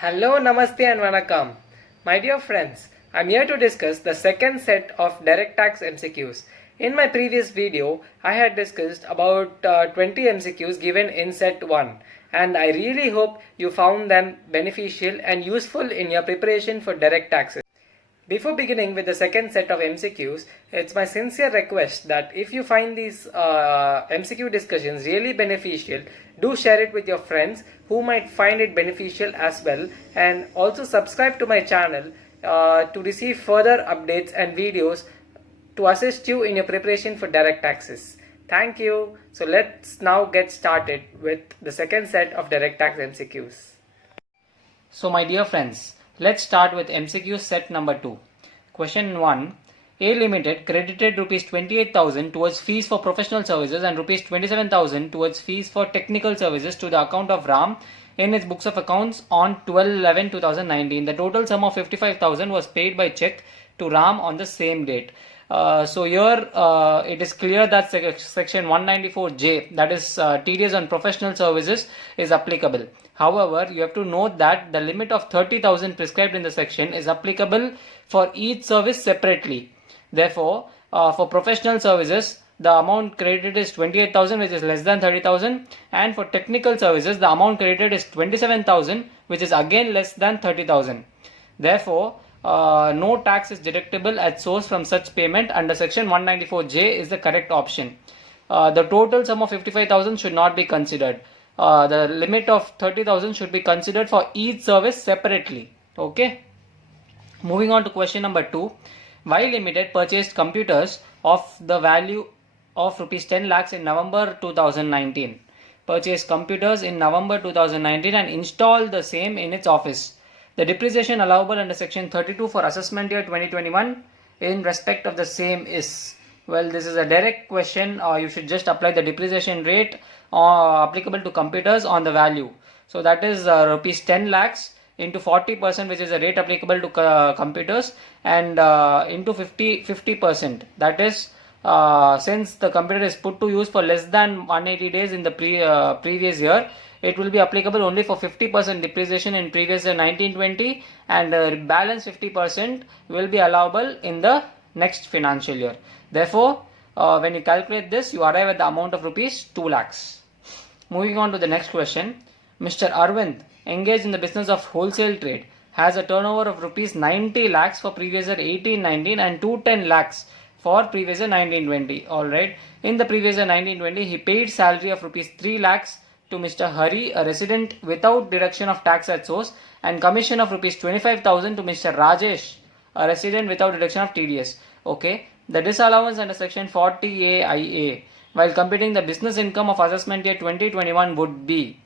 Hello, Namaste and Vanakkam. My dear friends, I'm here to discuss the second set of direct tax MCQs. In my previous video, I had discussed about 20 MCQs given in set 1, and I really hope you found them beneficial and useful in your preparation for direct taxes. Before beginning with the second set of MCQs, it's my sincere request that if you find these MCQ discussions really beneficial, do share it with your friends who might find it beneficial as well, and also subscribe to my channel to receive further updates and videos to assist you in your preparation for direct taxes. Thank you. So let's now get started with the second set of direct tax MCQs. So my dear friends, let's start with MCQ set number 2. Question 1. A Limited credited rupees 28,000 towards fees for professional services and rupees 27,000 towards fees for technical services to the account of RAM in its books of accounts on 12/11/2019. The total sum of 55,000 was paid by check to RAM on the same date. So here it is clear that section 194J, that is TDS on professional services, is applicable. However, you have to note that the limit of 30,000 prescribed in the section is applicable for each service separately. Therefore, for professional services, the amount credited is 28,000, which is less than 30,000, and for technical services, the amount credited is 27,000, which is again less than 30,000. Therefore, no tax is deductible at source from such payment under section 194J is the correct option. The total sum of 55,000 should not be considered. The limit of 30,000 should be considered for each service separately. Okay. Moving on to question number 2. Y Limited purchased computers of the value of rupees 10 lakhs in November 2019. Purchased computers in November 2019 and installed the same in its office. The depreciation allowable under section 32 for assessment year 2021 in respect of the same is, well, this is a direct question. You should just apply the depreciation rate applicable to computers on the value. So that is rupees 10 lakhs into 40%, which is the rate applicable to computers, and into 50%. That is, since the computer is put to use for less than 180 days in the previous year, it will be applicable only for 50% depreciation in previous year 1920, and balance 50% will be allowable in the next financial year. Therefore, when you calculate this, you arrive at the amount of rupees 2 lakhs. Moving on to the next question. Mr. Arvind, engaged in the business of wholesale trade, has a turnover of rupees 90 lakhs for previous year 1819 and 210 lakhs for previous year 1920. Alright. In the previous year 1920, he paid salary of rupees 3 lakhs to Mr. Hari, a resident, without deduction of tax at source, and commission of rupees 25,000 to Mr. Rajesh, a resident, without deduction of TDS. Okay. The disallowance under section 40A(IA) while computing the business income of assessment year 2021 would be,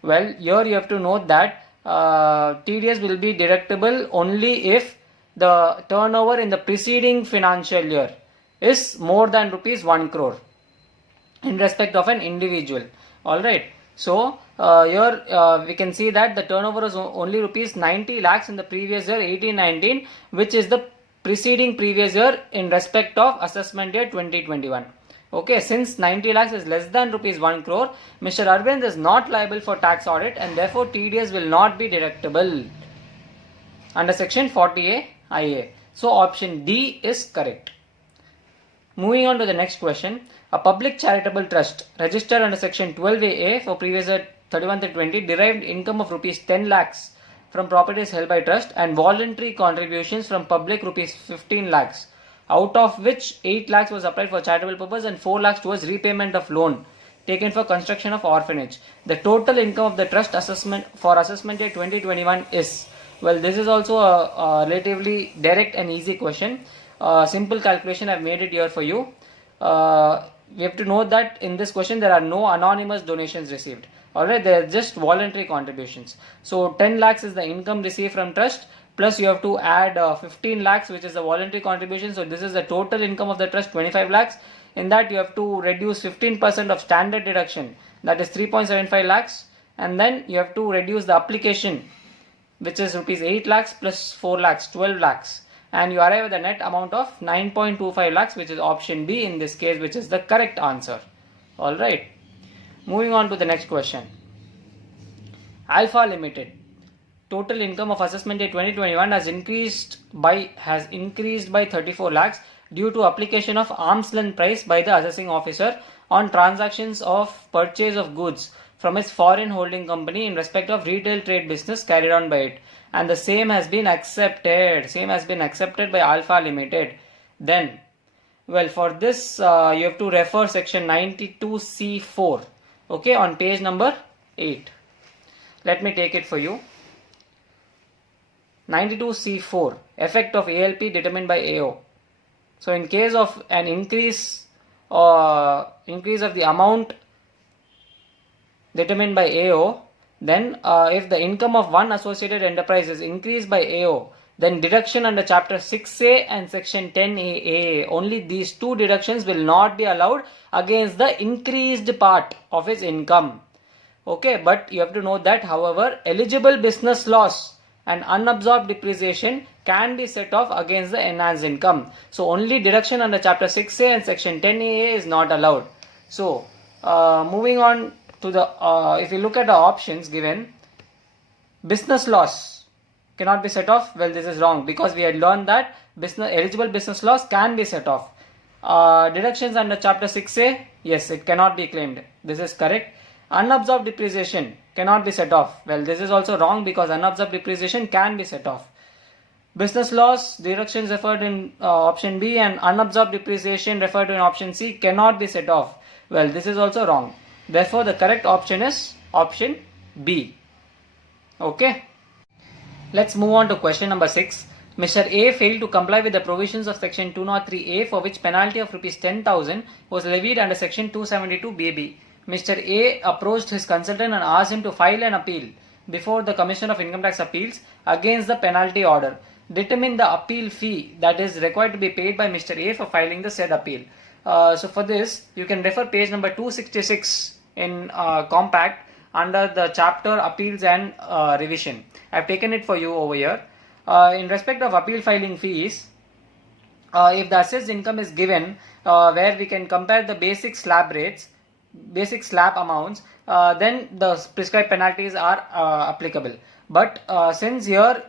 well, here you have to note that TDS will be deductible only if the turnover in the preceding financial year is more than rupees 1 crore in respect of an individual. Alright. So here we can see that the turnover is only rupees 90 lakhs in the previous year 1819, which is the preceding previous year in respect of assessment year 2021. Okay, since 90 lakhs is less than rupees 1 crore, Mr. Arvind is not liable for tax audit, and therefore TDS will not be deductible under section 40A(IA). So option D is correct. Moving on to the next question. A public charitable trust registered under section 12AA for previous year 31/20 derived income of rupees 10 lakhs from properties held by trust and voluntary contributions from public rupees 15 lakhs, out of which 8 lakhs was applied for charitable purpose and 4 lakhs towards repayment of loan taken for construction of orphanage. The total income of the trust for assessment year 2021 is, well, this is also a relatively direct and easy question. Simple calculation, I've made it here for you. We have to note that in this question there are no anonymous donations received. Alright, they are just voluntary contributions. So 10 lakhs is the income received from trust, plus you have to add 15 lakhs, which is the voluntary contribution. So this is the total income of the trust, 25 lakhs. In that you have to reduce 15% of standard deduction, that is 3.75 lakhs, and then you have to reduce the application, which is rupees 8 lakhs plus 4 lakhs, 12 lakhs. And you arrive at the net amount of 9.25 lakhs, which is option B in this case, which is the correct answer. Alright. Moving on to the next question. Alpha Limited total income of assessment year 2021 has increased by 34 lakhs due to application of arm's length price by the assessing officer on transactions of purchase of goods from its foreign holding company in respect of retail trade business carried on by it, and the same has been accepted by Alpha Limited. Then, well, for this you have to refer section 92C4, okay, on page number 8. Let me take it for you. 92C4, effect of ALP determined by AO. So in case of an increase of the amount determined by AO, then if the income of one associated enterprise is increased by AO, then deduction under chapter 6A and section 10A, only these two deductions will not be allowed against the increased part of its income. Okay, but you have to note that, however, eligible business loss and unabsorbed depreciation can be set off against the enhanced income. So only deduction under chapter 6A and section 10A is not allowed. So moving on to the, if you look at the options given, business loss cannot be set off. Well, this is wrong, because we had learned that eligible business loss can be set off. Deductions under chapter 6A, yes, it cannot be claimed. This is correct. Unabsorbed depreciation cannot be set off. Well, this is also wrong, because unabsorbed depreciation can be set off. Business loss deductions referred in option B and unabsorbed depreciation referred to in option C cannot be set off. Well, this is also wrong. Therefore, the correct option is option B. Okay. Let's move on to question number 6. Mr. A failed to comply with the provisions of section 203A, for which penalty of rupees 10,000 was levied under section 272BB. Mr. A approached his consultant and asked him to file an appeal before the Commission of Income Tax Appeals against the penalty order. Determine the appeal fee that is required to be paid by Mr. A for filing the said appeal. So for this, you can refer page number 266 in Compact under the chapter Appeals and Revision. I have taken it for you over here. In respect of appeal filing fees, if the assessed income is given where we can compare the basic slab amounts, then the prescribed penalties are applicable. But since here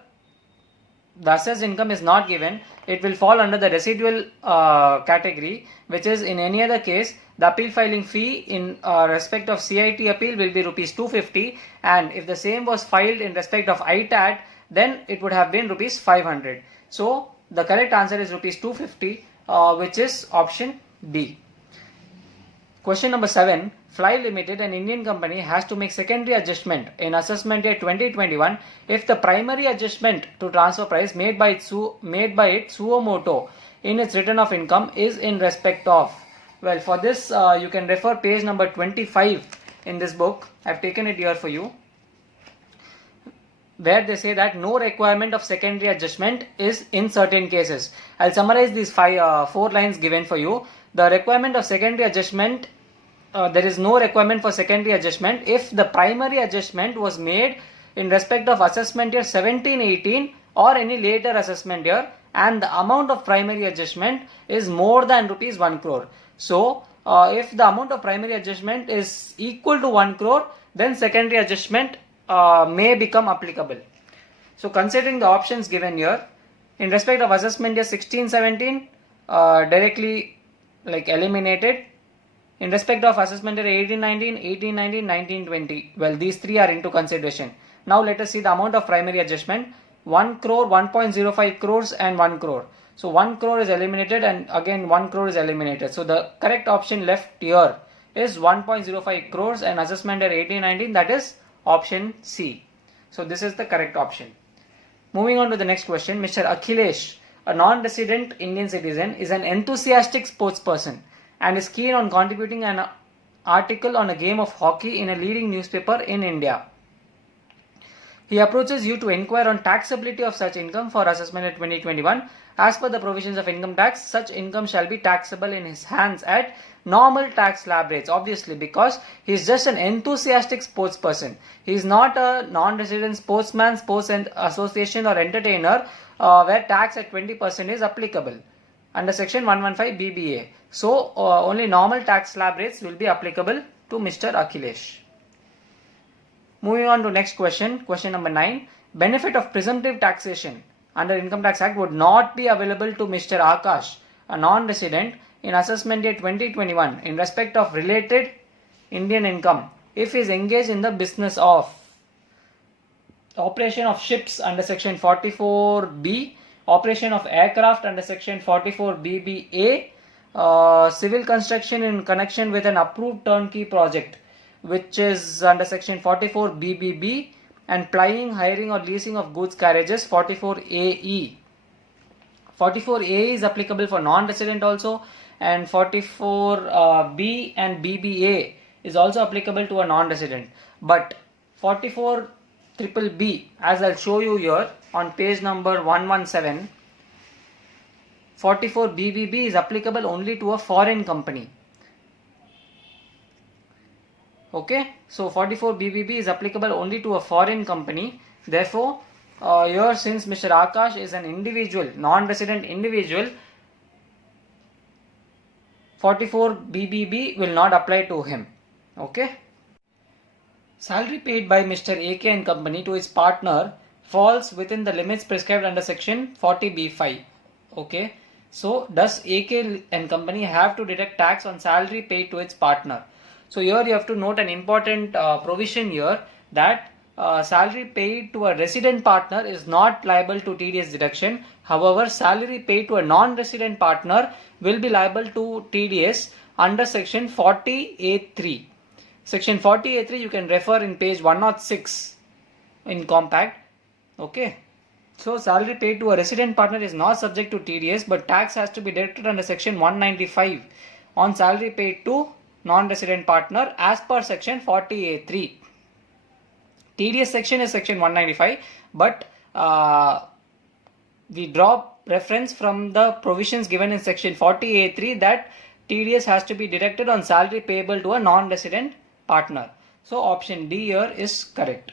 the assessed income is not given, it will fall under the residual category, which is, in any other case, the appeal filing fee in respect of CIT appeal will be rupees 250, and if the same was filed in respect of ITAT, then it would have been rupees 500. So the correct answer is rupees 250, which is option B. Question number 7. Fly Limited, an Indian company, has to make secondary adjustment in assessment year 2021 if the primary adjustment to transfer price made by it suo moto in its return of income is in respect of. Well, for this you can refer page number 25 in this book. I have taken it here for you, where they say that no requirement of secondary adjustment is in certain cases. I'll summarize these 4 lines given for you. The requirement of secondary adjustment, there is no requirement for secondary adjustment if the primary adjustment was made in respect of assessment year 17-18 or any later assessment year, and the amount of primary adjustment is more than rupees 1 crore. So if the amount of primary adjustment is equal to 1 crore, then secondary adjustment may become applicable. So considering the options given here, in respect of assessment year 16-17, directly eliminated. In respect of assessment year 18-19, 18-19, 19-20, well, these 3 are into consideration. Now let us see the amount of primary adjustment. 1 crore, 1.05 crores and 1 crore. So 1 crore is eliminated, and again 1 crore is eliminated. So the correct option left here is 1.05 crores and assessment year 18-19, that is option C. So this is the correct option. Moving on to the next question. Mr. Akhilesh, a non-resident Indian citizen, is an enthusiastic sports person and is keen on contributing an article on a game of hockey in a leading newspaper in India. He approaches you to inquire on taxability of such income for assessment year 2021. As per the provisions of income tax, such income shall be taxable in his hands at normal tax slab rates, obviously, because he is just an enthusiastic sports person. He is not a non-resident sportsman, sports association or entertainer where tax at 20% is applicable under section 115 BBA. So only normal tax slab rates will be applicable to Mr. Akhilesh. Moving on to next question, question number 9. benefit of presumptive taxation under Income Tax Act would not be available to Mr. Akash, a non-resident, in assessment year 2021 in respect of related Indian income if he is engaged in the business of operation of ships under section 44B, operation of aircraft under section 44BBA, civil construction in connection with an approved turnkey project which is under section 44BBB, and plying, hiring or leasing of goods carriages 44AE. 44A is applicable for non-resident also, and 44B and BBA is also applicable to a non-resident. But 44BBB, as I'll show you here on page number 117, 44BBB is applicable only to a foreign company. Okay, so 44BBB is applicable only to a foreign company. Therefore, here since Mr. Akash is an individual, non-resident individual, 44BBB will not apply to him. Okay. Salary paid by Mr. AK and company to his partner falls within the limits prescribed under section 40B5. Okay. So, does AK and company have to deduct tax on salary paid to its partner? So, here you have to note an important provision here that salary paid to a resident partner is not liable to TDS deduction. However, salary paid to a non-resident partner will be liable to TDS under section 40A3. Section 40A3 you can refer in page 106 in compact. Okay. So, salary paid to a resident partner is not subject to TDS, but tax has to be deducted under section 195 on salary paid to non-resident partner as per section 40A3. TDS section is section 195, but we draw reference from the provisions given in section 40A3 that TDS has to be deducted on salary payable to a non-resident partner. So option D here is correct.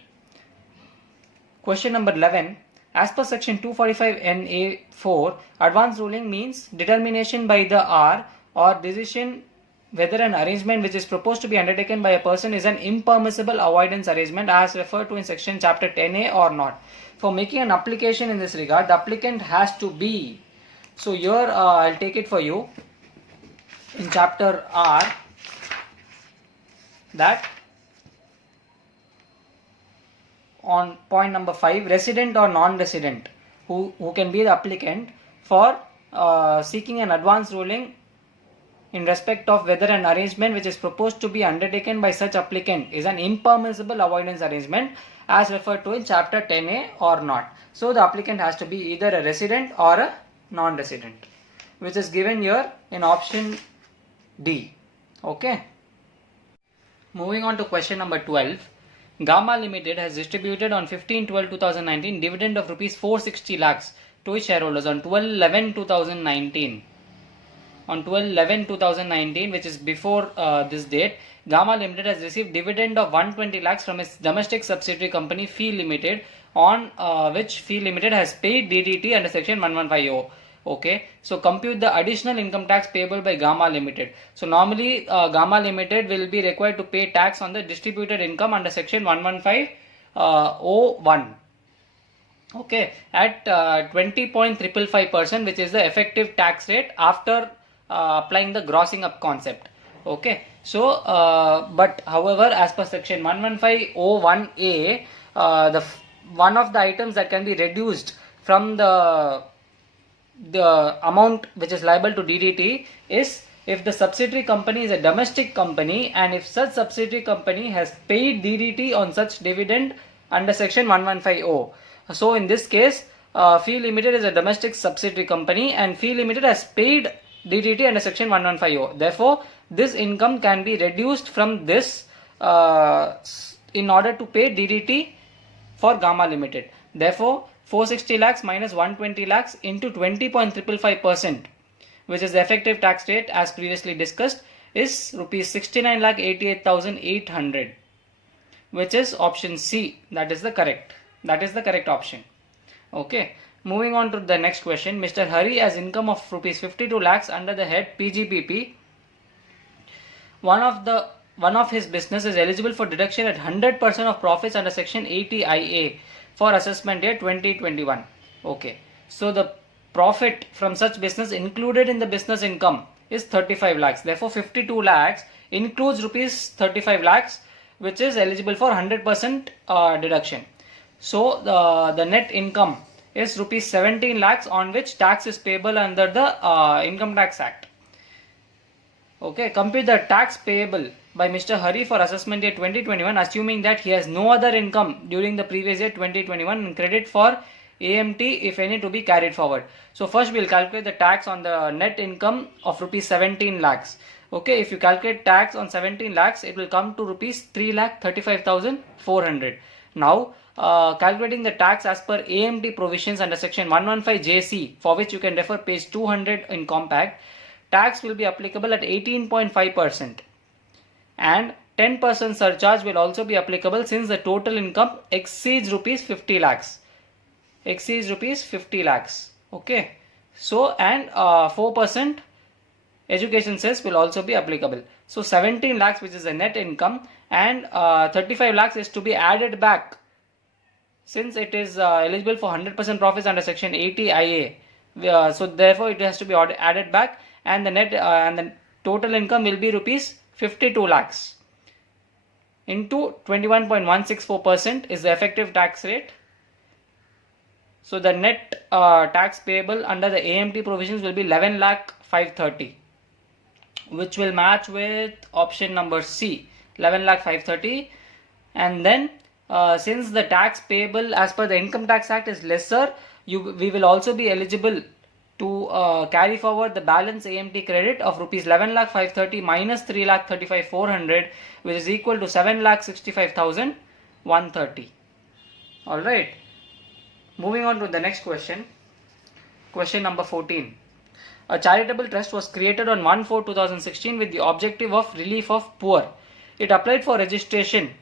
Question number 11. As per section 245NA4, advance ruling means determination by the R or decision whether an arrangement which is proposed to be undertaken by a person is an impermissible avoidance arrangement as referred to in section chapter 10A or not. For making an application in this regard, the applicant has to be, so here I'll take it for you in chapter R, that on point number 5, resident or non-resident who can be the applicant for seeking an advance ruling in respect of whether an arrangement which is proposed to be undertaken by such applicant is an impermissible avoidance arrangement as referred to in chapter 10A or not. So the applicant has to be either a resident or a non-resident, which is given here in option D. Okay. Moving on to question number 12. Gamma Limited has distributed on 15/12/2019 dividend of rupees 460 lakhs to its shareholders on 12/11/2019. On 12/11/2019, which is before this date, Gamma Limited has received dividend of 120 lakhs from its domestic subsidiary company Fee Limited, on which Fee Limited has paid DDT under section 1150. Okay, so compute the additional income tax payable by Gamma Limited. So normally Gamma Limited will be required to pay tax on the distributed income under section 11501. Okay, at 20.555%, which is the effective tax rate after applying the grossing up concept. Okay, so but however, as per section 11501A, one of the items that can be reduced from the amount which is liable to DDT is if the subsidiary company is a domestic company and if such subsidiary company has paid DDT on such dividend under section 1150. So in this case, Fee Limited is a domestic subsidiary company and Fee Limited has paid DDT under section 1150. Therefore, this income can be reduced from this in order to pay DDT for Gamma Limited. Therefore, 460 lakhs minus 120 lakhs into 20.555%, which is the effective tax rate as previously discussed, is rupees 69,88,800, which is option C. That is the correct option. Okay. Moving on to the next question. Mr. Hari has income of rupees 52 lakhs under the head PGBP. One of his business is eligible for deduction at 100% of profits under section 80IA. for assessment year 2021. Okay, so the profit from such business included in the business income is 35 lakhs. Therefore 52 lakhs includes rupees 35 lakhs, which is eligible for 100% deduction. So the net income is rupees 17 lakhs, on which tax is payable under the Income Tax Act. Okay, compute the tax payable by Mr. Hari for assessment year 2021, assuming that he has no other income during the previous year 2021, and credit for AMT, if any, to be carried forward. So first we will calculate the tax on the net income of rupees 17 lakhs. Okay, if you calculate tax on 17 lakhs, it will come to rupees 3,35,400. Now calculating the tax as per AMT provisions under section 115 JC, for which you can refer page 200 in compact, tax will be applicable at 18.5%, and 10% surcharge will also be applicable since the total income exceeds rupees 50 lakhs. Okay, so and 4% education cess will also be applicable. So 17 lakhs, which is the net income, and 35 lakhs is to be added back, since it is eligible for 100% profits under section 80 IA. So therefore it has to be added back, and the net and the total income will be rupees 52 lakhs into 21.164% is the effective tax rate. So the net tax payable under the AMT provisions will be 11,530,000, which will match with option number C, 11,530,000. And then since the tax payable as per the Income Tax Act is lesser, we will also be eligible to carry forward the balance AMT credit of rupees 11,530,000 minus 3,35,400, which is equal to 7,65,130. Alright, moving on to the next question. Question number 14. A charitable trust was created on 1/4/2016 with the objective of relief of poor. It applied for registration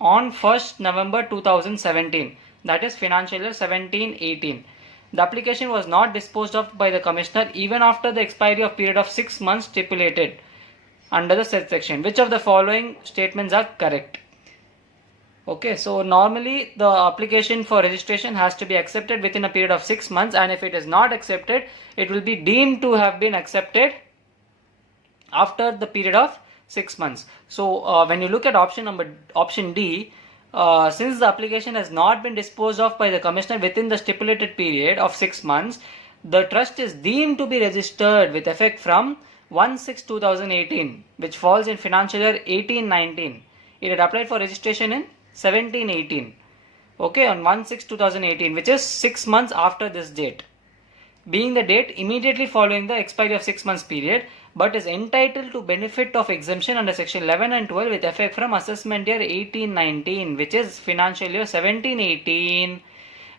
on 1st November 2017, that is financial year 17-18. The application was not disposed of by the Commissioner even after the expiry of period of 6 months stipulated under the said section. Which of the following statements are correct? Okay, so normally the application for registration has to be accepted within a period of 6 months, and if it is not accepted, it will be deemed to have been accepted after the period of 6 months. So when you look at option D, since the application has not been disposed of by the Commissioner within the stipulated period of 6 months, the trust is deemed to be registered with effect from 1/6/2018, which falls in financial year 18-19. It had applied for registration in 17-18. Okay, on 1/6/2018, which is 6 months after this date, being the date immediately following the expiry of 6 months period, but is entitled to benefit of exemption under section 11 and 12 with effect from assessment year 18-19, which is financial year 17-18,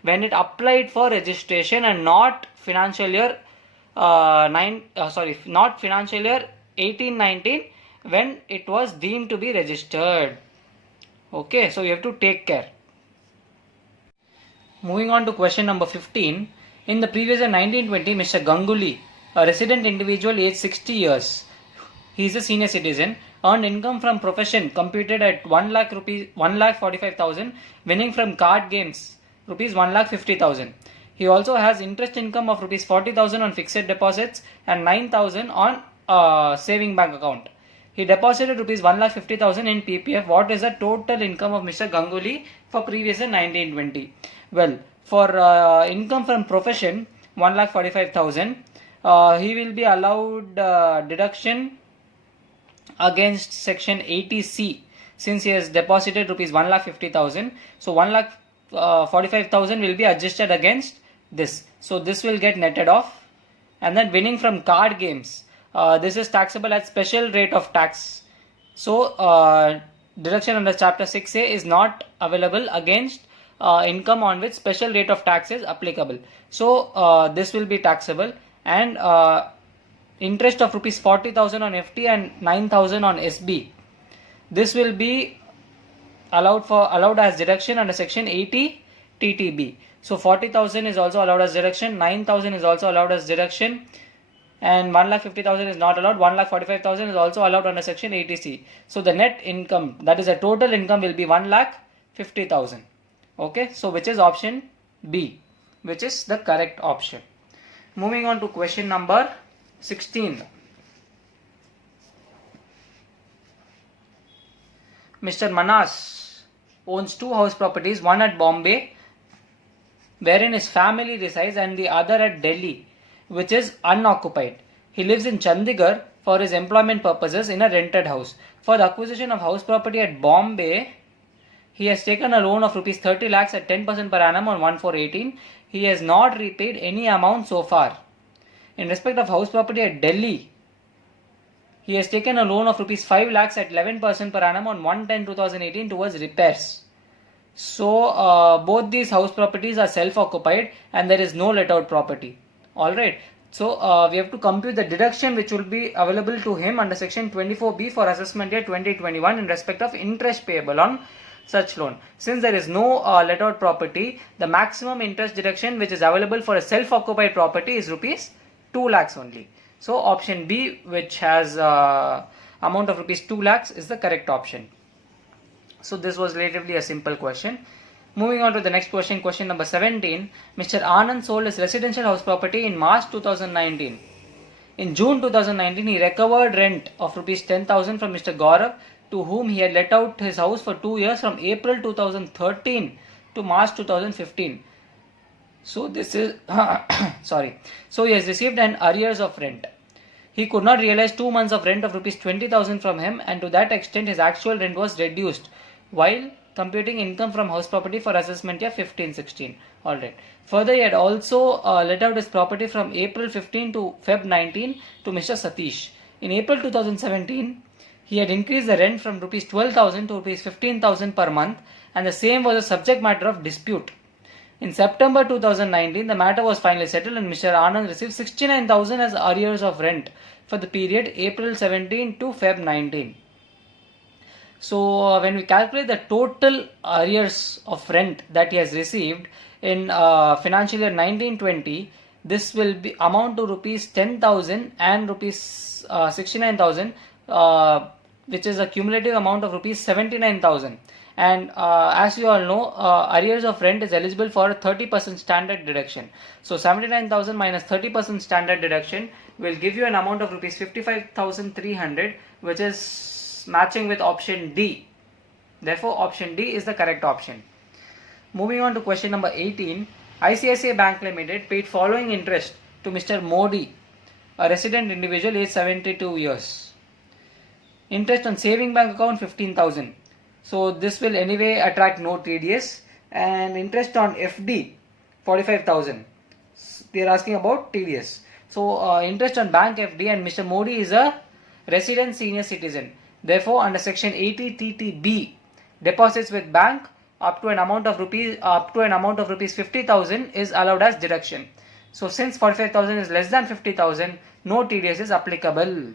when it applied for registration, and not financial year not financial year 18-19 when it was deemed to be registered. Okay, so you have to take care. Moving on to question number 15. In the previous year 1920, Mr. Ganguly, a resident individual aged 60 years, he is a senior citizen, earned income from profession computed at 1,45,000, winning from card games rupees 1,50,000. He also has interest income of rupees 40,000 on fixed deposits and 9,000 on saving bank account. He deposited rupees 1,50,000 in PPF. What is the total income of Mr. Ganguly for previous year 1920? Well, for income from profession 1,45,000, he will be allowed deduction against section 80C, since he has deposited rupees 1,50,000. So 1,45,000 will be adjusted against this. So this will get netted off. And then winning from card games, this is taxable at special rate of tax. So deduction under chapter 6A is not available against income on which special rate of tax is applicable. So this will be taxable. And interest of rupees 40,000 on FT and 9,000 on SB, this will be allowed as deduction under section 80 TTB. So 40,000 is also allowed as deduction, 9,000 is also allowed as deduction, and 1,50,000 is not allowed. 1,45,000 is also allowed under section 80C. So the net income, that is the total income, will be 1,50,000. Okay, so which is option B, which is the correct option. Moving on to question number 16. Mr. Manas owns two house properties, one at Bombay, wherein his family resides, and the other at Delhi, which is unoccupied. He lives in Chandigarh for his employment purposes in a rented house. For the acquisition of house property at Bombay, he has taken a loan of rupees 30 lakhs at 10% per annum on 1/4/18. He has not repaid any amount so far. In respect of house property at Delhi, he has taken a loan of rupees 5 lakhs at 11% per annum on 1/10/2018 towards repairs. So both these house properties are self-occupied and there is no let out property. Alright. So we have to compute the deduction which will be available to him under section 24B for assessment year 2021 in respect of interest payable on such loan. Since there is no let out property, the maximum interest deduction which is available for a self-occupied property is rupees 2 lakhs only. So option B, which has amount of rupees 2 lakhs, is the correct option. So this was relatively a simple question. Moving on to the next question, question number 17. Mr. Anand sold his residential house property in March 2019. In June 2019, he recovered rent of rupees 10,000 from Mr. Gaurav, to whom he had let out his house for 2 years from April 2013 to March 2015. So this is sorry. So he has received an arrears of rent. He could not realize 2 months of rent of rupees 20,000 from him, and to that extent his actual rent was reduced while computing income from house property for assessment year 15-16. Alright. Further, he had also let out his property from April 15 to Feb 19 to Mr. Satish. In April 2017, he had increased the rent from rupees 12,000 to rupees 15,000 per month, and the same was a subject matter of dispute. In September 2019, the matter was finally settled and Mr. Anand received 69,000 as arrears of rent for the period April 17 to Feb 19. So when we calculate the total arrears of rent that he has received in financial year 19-20, this will be amount to rupees 10,000 and rupees 69,000, which is a cumulative amount of rupees 79,000. And as you all know, arrears of rent is eligible for a 30% standard deduction. So 79,000 minus 30% standard deduction will give you an amount of rupees 55,300, which is matching with option D. Therefore, option D is the correct option. Moving on to question number 18. ICICI Bank Limited paid following interest to Mr. Modi, a resident individual aged 72 years. Interest on saving bank account 15,000. So this will anyway attract no TDS, and interest on FD 45,000. They are asking about TDS. So interest on bank FD, and Mr. Modi is a resident senior citizen. Therefore, under section 80 TTB, deposits with bank up to an amount of rupees 50,000 is allowed as deduction. So since 45,000 is less than 50,000, no TDS is applicable.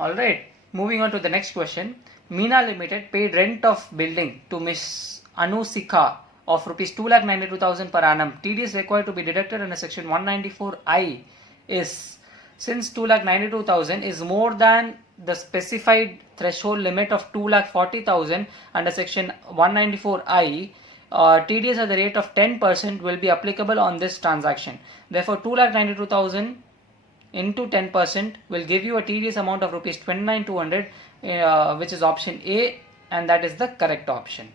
Alright, moving on to the next question. Meena Limited paid rent of building to Miss Anu Sikha of rupees 2,92,000 per annum. TDS required to be deducted under section 194I is, since 2,92,000 is more than the specified threshold limit of 2,40,000 under section 194I, TDS at the rate of 10% will be applicable on this transaction. Therefore, 2,92,000 into 10% will give you a TDS amount of rupees 29,200, which is option A, and that is the correct option.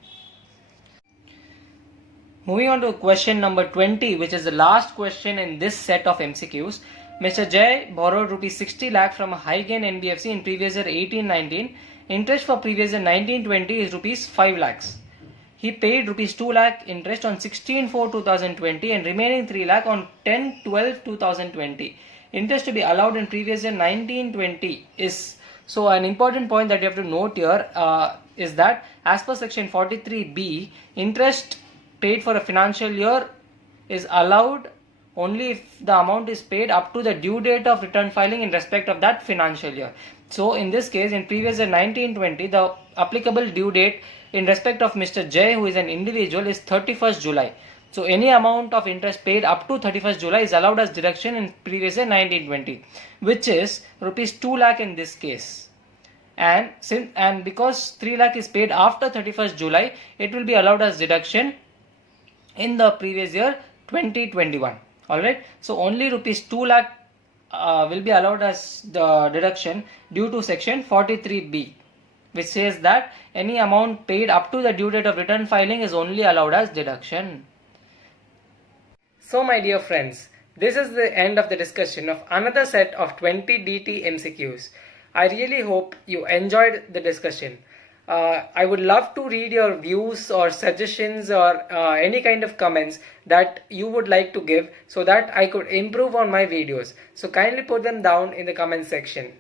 Moving on to question number 20, which is the last question in this set of MCQs. Mr. Jay borrowed rupees 60 lakh from a high gain NBFC in previous year 18-19. Interest for previous year 19-20 is rupees 5 lakhs. He paid rupees 2 lakh interest on 16/4/2020 and remaining 3 lakh on 10/12/2020. Interest to be allowed in previous year 19-20 is, so an important point that you have to note here is that as per section 43B, interest paid for a financial year is allowed only if the amount is paid up to the due date of return filing in respect of that financial year. So in this case, in previous year 19-20, the applicable due date in respect of Mr. J, who is an individual, is 31st July. So any amount of interest paid up to 31st July is allowed as deduction in previous year 19-20, which is rupees 2 lakh in this case. and because 3 lakh is paid after 31st July, it will be allowed as deduction in the previous year 2021. Alright, so only rupees 2 lakh will be allowed as the deduction due to section 43B, which says that any amount paid up to the due date of return filing is only allowed as deduction. So my dear friends, this is the end of the discussion of another set of 20 DT MCQs. I really hope you enjoyed the discussion. I would love to read your views or suggestions or any kind of comments that you would like to give so that I could improve on my videos. So kindly put them down in the comment section.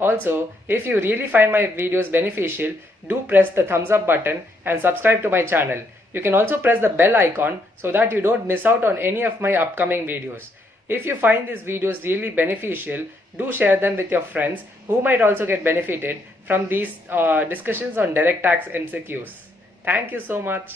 Also, if you really find my videos beneficial, do press the thumbs up button and subscribe to my channel. You can also press the bell icon so that you don't miss out on any of my upcoming videos. If you find these videos really beneficial, do share them with your friends who might also get benefited from these discussions on direct tax MCQs. Thank you so much.